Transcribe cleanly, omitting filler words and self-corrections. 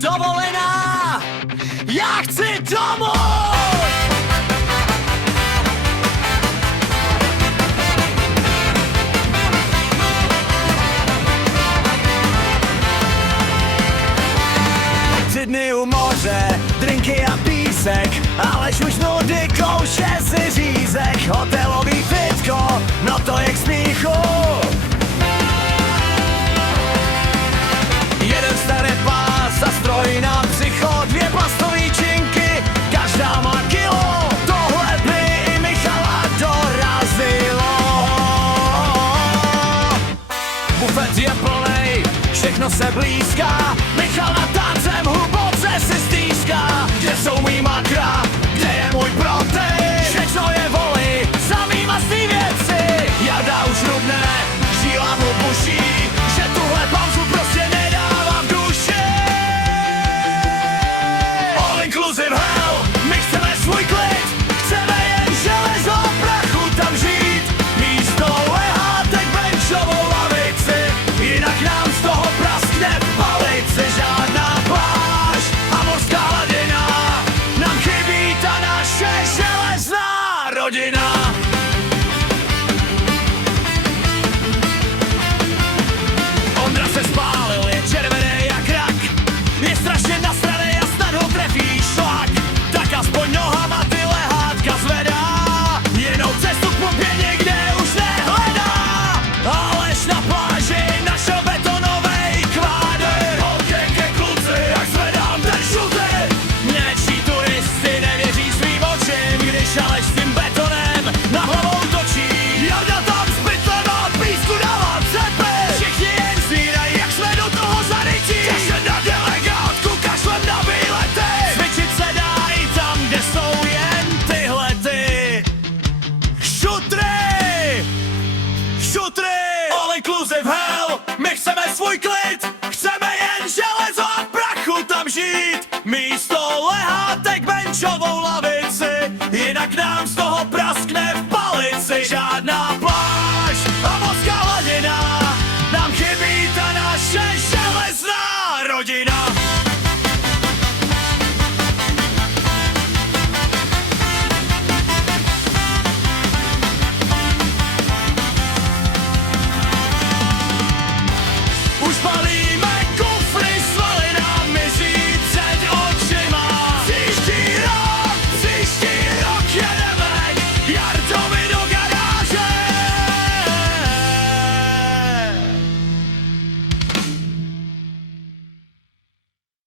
Dovolená, já chci domů! Tři dny u moře, drinky a písek, alež už nudy kouše si řízek. Hotelový fitko, no to je k smíchu. Jeden starý pás a stroj na psycho, dvě plastový činky, každá má kilo. Tohle by i Michala dorazilo. Bufet je plnej, všechno se blízká,